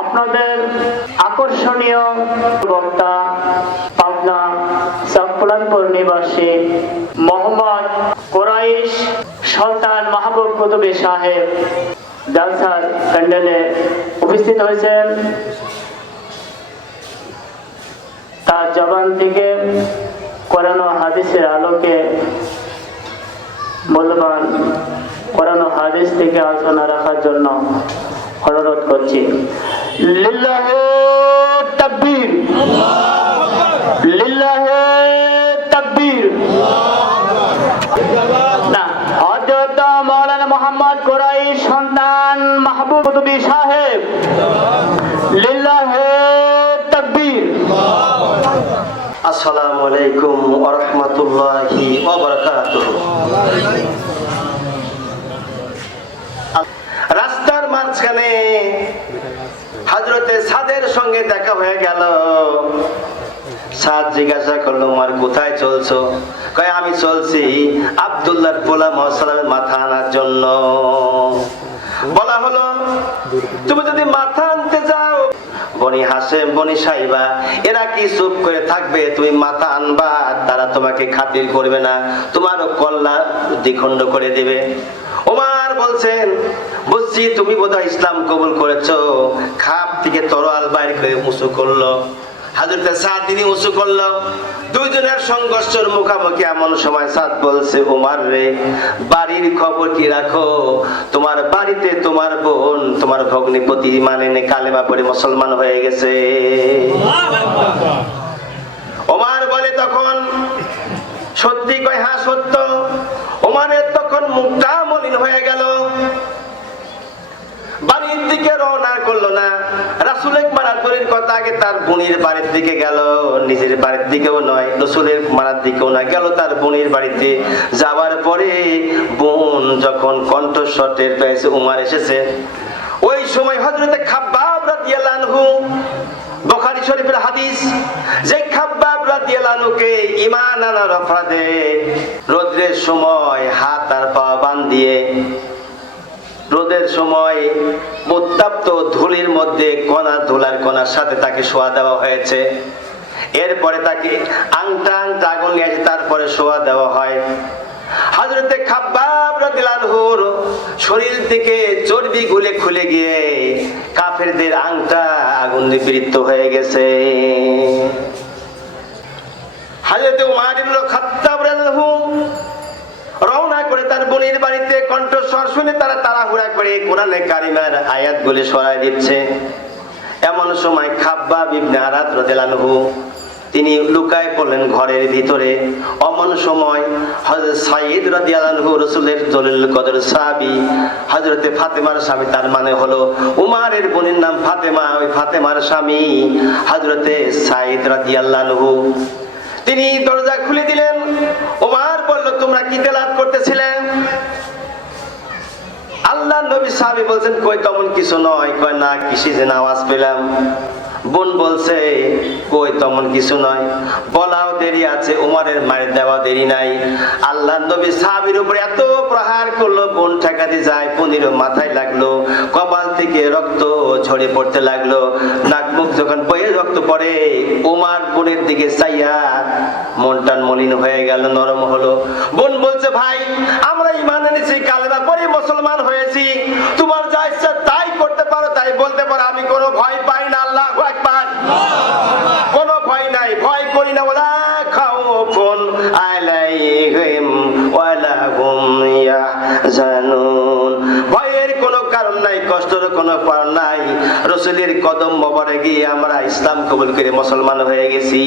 আপনাদের আকর্ষণীয় বক্তা পাবনা চকফুলানপুর নিবাসী মোহাম্মদ কুরাইশ সুলতান মাহবুব কুতুবী সাহেব জালসার প্যান্ডেলে উপস্থিত হয়েছেন। তার জবান থেকে কোরআন ও হাদিসের আলোকে মূল্যবান কোরআন ও হাদিস থেকে আলোচনা রাখার জন্য অনুরোধ করছি। লিল্লাহে তাকবীর, লিল্লাহে তাকবীর। না, হযরত মাওলানা মোহাম্মদ কুরাইশ সন্তান মাহবুব কুতুবী সাহেব, লিল্লাহে তাকবীর। আসসালামু আলাইকুম ওয়া রাহমাতুল্লাহি ওয়া বারাকাতুহু। রাস্তার মাঝখানে হযরতে সাদের সঙ্গে দেখা হয়ে গেল। সাদ জিজ্ঞাসা করলো, আমার কোথায় চলছো? কয় আমি চলছি আব্দুল্লাহর পোলা মুহাম্মদের মাথা আনার জন্য। বলা হলো, তুমি যদি মাথা আনতে যাও, বনি হাশেম বনি সাইবা এরা কি চুপ করে থাকবে? তুমি মাথা আনবা, তারা তোমাকে খাতির করবে না, তোমারও কল্লা দ্বিখণ্ড করে দিবে। ওমর বলছেন, বুঝছি তুমি বোধহয় ইসলাম কবুল করেছো। খাপ থেকে তরোয়াল বাইর করে উঁচু করলো। হযরতে সাদ তিনি উঁচু করলো। দুইজনের সংঘর্ষের মুখোমুখি এমন সময় সাদ বলছে, ওমর রে, বাড়ির খবর কি রাখো? তোমার বাড়িতে তোমার বোন তোমার ভগ্নিপতি মানে কালেমা পড়ে মুসলমান হয়ে গেছে। ওমর বলে তখন, সত্যি? কয় হ্যাঁ সত্য। ওমরের তখন মুখটা মলিন হয়ে গেল, বাড়ির দিকে রওনা করলো না। রাসূলের মারার দূরের কথা, আগে তার বোনের বাড়ির দিকে গেল, নিজের বাড়ির দিকেও নয়, রাসূলের মারার দিকেও না, গেল তার বোনের বাড়িতে। যাওয়ার পরে বোন যখন কণ্ঠস্বর টের পেয়েছে ওমর এসেছে, ওই সময় হযরতে খাব্বাব রাদিয়াল্লাহু আনহু, বুখারী শরীফের হাদিস, যে খাব্বাব রাদিয়াল্লাহু আনহুকে ঈমান আনার অপরাধে রোদের সময় হাত আর পা বাঁধিয়ে, রোদের সময় উত্তপ্ত ধুলির মধ্যে কণা ধুলার কণার সাথে তাকে শোয়া দেওয়া হয়েছে। এরপরে তাকে আংটা আংটা আগুন নিয়ে এসে তারপরে শোয়া দেওয়া হয়। হযরতে খাব্বাব রাদিয়াল্লাহু আনহুর শরীর থেকে চর্বি গুলে খুলে গিয়ে কাফেরদের আংটা আগুন নিবৃত্ত হয়ে গেছে। হযরতে উমর ইবনে খাত্তাব রাদিয়াল্লাহু রওনা করে তার বোনের বাড়িতে। কণ্ঠস্বর শুনে তারা তাড়াহুড়া করে কোরআনে কারিমের আয়াতগুলি সরাই দিচ্ছে। এমন সময় খাব্বাব ইবনে আরাত রাদিয়াল্লাহু আনহু তিনি লুকায় পড়লেন ঘরের ভিতরে। অমন সময় হযরত সাঈদ রাদিয়াল্লাহু আনহু, রাসূলের জলিল কদর সাহাবী, হযরতে ফাতেমার স্বামী, তার মানে হলো উমরের বোনের নাম ফাতেমা, ওই ফাতেমার স্বামী হযরতে সাঈদ রাদিয়াল্লাহু আনহু, তিনি দরজা খুলে দিলেন। ওমর বলল, তোমরা কি তেলাওয়াত করতেছিলেন? আল্লাহ নবী সাহাবী বলছেন, কই তেমন কিছু নয়। কয় না, কিসে যেন আওয়াজ পেলাম। বোন বলছে, কই তেমন কিছু নয়। বলাও দেরি আছে, ওমরের মায়ের দেওয়া দেরি নাই। আল্লাহ নবী সাহাবীর উপরে এত প্রহার করলো, বোন ঠেকাতে যায়, বোনেরও মাথায় লাগলো, কপাল থেকে রক্ত ঝরে পড়তে লাগলো। নাক মুখ যখন বয়ে রক্ত পড়ে, ওমর বোনের দিকে চাইয়া মনটা মলিন হয়ে গেল, নরম হলো। বোন বলছে, ভাই আমরা ঈমান এনেছি, কালেমা পড়ে মুসলমান হয়েছি, তোমার যা ইচ্ছা তাই করতে পারো, তাই বলতে পারো, আমি কোনো ভয় পাই না। আল্লাহু আকবার। কোনো ভয় নাই, ভয় করি না। ওয়ালা খাউফুন আলাইহিম ওয়ালা হুম ইয়াহজানুন। ভয়ের কোনো কারণ নাই, কষ্টের কোনো কারণ নাই। রাসূলের কদম মোবারকে গিয়ে আমরা ইসলাম কবুল করে মুসলমান হয়ে গেছি।